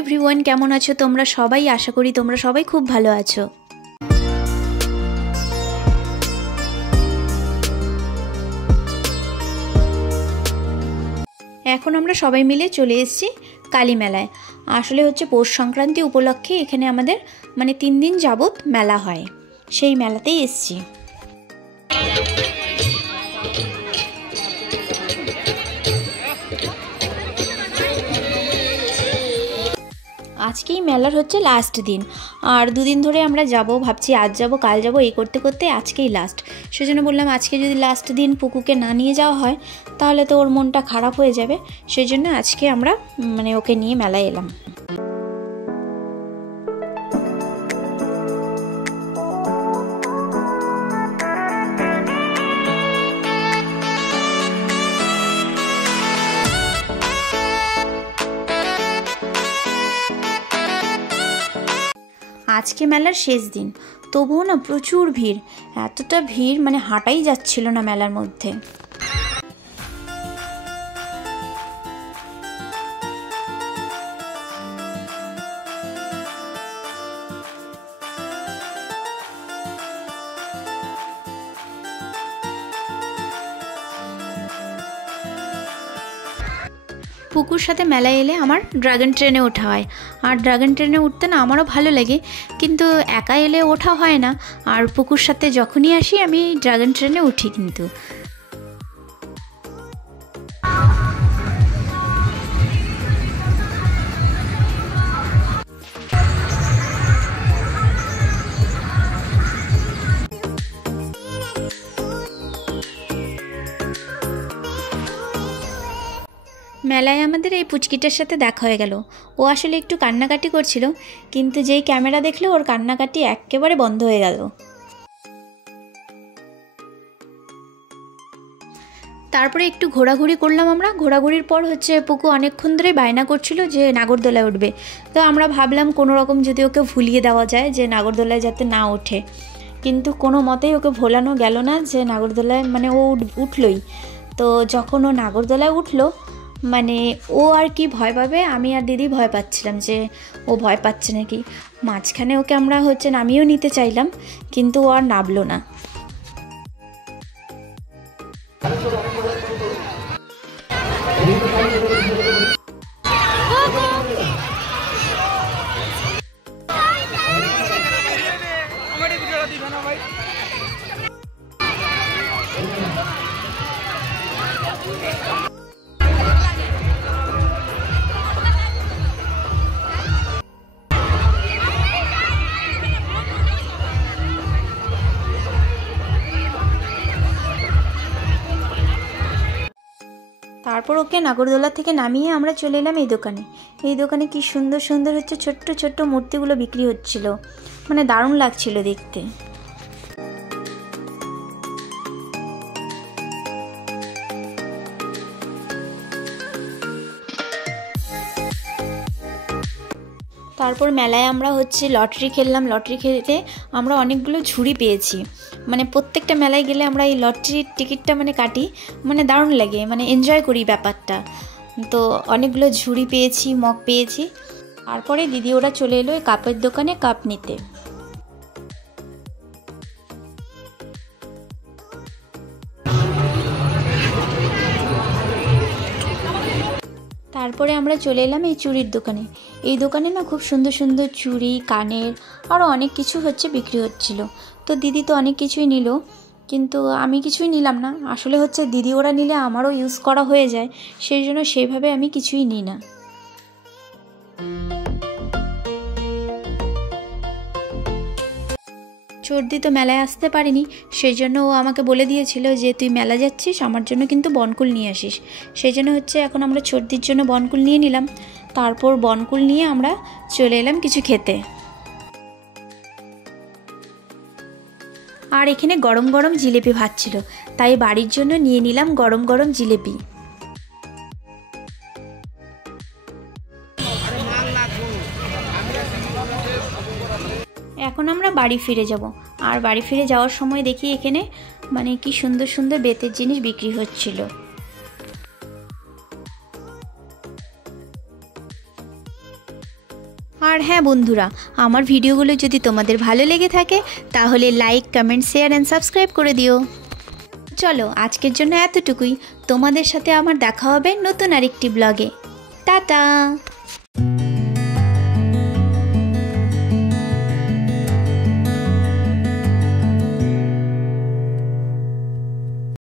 Everyone, কেমন আছো তোমরা সবাই? আশা করি তোমরা সবাই খুব ভালো আছো। এখন আমরা সবাই মিলে চলে এসেছি কালী মেলায়। আসলে হচ্ছে পৌষ সংক্রান্তি উপলক্ষে এখানে আমাদের 3 দিন যাবত মেলা হয়, সেই মেলাতেই এসেছি। আজকেই মেলার হচ্ছে লাস্ট দিন, আর 2 দিন ধরে আমরা যাব, ভাবছি আজ যাব কাল যাব, এই করতে করতে আজকেই লাস্ট। সেজন্য বললাম আজকে যদি লাস্ট দিন পুকুকে না নিয়ে যাওয়া হয় তাহলে তো ওর মনটা খারাপ হয়ে যাবে, সেই জন্য আজকে আমরা ওকে নিয়ে মেলায় এলাম। আজকে মেলার শেষ দিন, তবুও না প্রচুর ভিড়, এতটা ভিড় হাঁটাই যাচ্ছিল না মেলার মধ্যে। পুকুর সাথে মেলায় এলে আমার ড্রাগন ট্রেনে ওঠা হয়, আর ড্রাগন ট্রেনে উঠতে না আমারও ভালো লাগে, কিন্তু একা এলে ওঠা হয় না। আর পুকুর সাথে যখনই আসি আমি ড্রাগন ট্রেনে উঠি। কিন্তু মেলায় আমাদের এই পুচকিটার সাথে দেখা হয়ে গেল। ও আসলে একটু কান্নাকাটি করছিল, কিন্তু যেই ক্যামেরা দেখলো ওর কান্নাকাটি একেবারে বন্ধ হয়ে গেল। তারপরে একটু ঘোরাঘুরি করলাম আমরা। ঘোরাঘুরির পর হচ্ছে পুকু অনেকক্ষণ ধরে বায়না করছিল যে নাগরদোলায় উঠবে, তো আমরা ভাবলাম কোনো রকম যদি ওকে ভুলিয়ে দেওয়া যায় যে নাগরদোলায় যাতে না ওঠে, কিন্তু কোনো মতেই ওকে ভোলানো গেল না যে নাগরদোলায় ও উঠলই। তো যখন ও নাগরদোলায় উঠলো ও আর কি ভয় পাবে, আমি আর দিদি ভয় পাচ্ছিলাম যে ও ভয় পাচ্ছে নাকি। মাঝখানে ওকে আমরা নামিয়েও নিতে চাইলাম, কিন্তু ও আর নামলো না। তারপর ওকে নাগরদোলা থেকে নামিয়ে আমরা চলে এলাম এই দোকানে। এই দোকানে কি সুন্দর সুন্দর ছোট্ট ছোট্ট মূর্তিগুলো বিক্রি হচ্ছিল, দারুণ লাগছিল দেখতে। তারপর মেলায় আমরা লটারি খেললাম। লটারি খেলতে আমরা অনেকগুলো ঝুড়ি পেয়েছি। প্রত্যেকটা মেলায় গেলে আমরা এই লটারির টিকিটটা কাটি, দারুণ লাগে, এনজয় করি ব্যাপারটা। তো অনেকগুলো ঝুড়ি পেয়েছি, মগ পেয়েছি। তারপরে দিদি ওরা চলে এলো কাপের দোকানে কাপ নিতে। তারপরে আমরা চলে এলাম এই চুড়ির দোকানে। এই দোকানে না খুব সুন্দর সুন্দর চুড়ি, কানের, আরও অনেক কিছু বিক্রি হচ্ছিল। তো দিদি তো অনেক কিছুই নিল, কিন্তু আমি কিছুই নিলাম না। আসলে দিদি ওরা নিলে আমারও ইউজ করা হয়ে যায়, সেই জন্য সেইভাবে আমি কিছুই নিই না। চর্দি তো মেলায় আসতে পারিনি, সেই জন্য ও আমাকে বলে দিয়েছিল যে তুই মেলা যাচ্ছিস, আমার জন্য কিন্তু বনকুল নিয়ে আসিস। সেই জন্য এখন আমরা চর্দির জন্য বনকুল নিয়ে নিলাম। তারপর বনকুল নিয়ে আমরা চলে এলাম কিছু খেতে। আর এখানে গরম গরম জিলেপি ভাজছিল, তাই বাড়ির জন্য নিয়ে নিলাম গরম গরম জিলেপি। এখন আমরা বাড়ি ফিরে যাব, আর বাড়ি ফিরে যাওয়ার সময় দেখি এখানে কি সুন্দর সুন্দর বেতের জিনিস বিক্রি হচ্ছিল। আর হ্যাঁ বন্ধুরা, আমার ভিডিওগুলো যদি তোমাদের ভালো লেগে থাকে তাহলে like, comment, share and subscribe করে দিও। চলো আজকের জন্য এতটুকুই। তোমাদের সাথে আমার দেখা হবে নতুন আরেকটি ব্লগে। টাটা।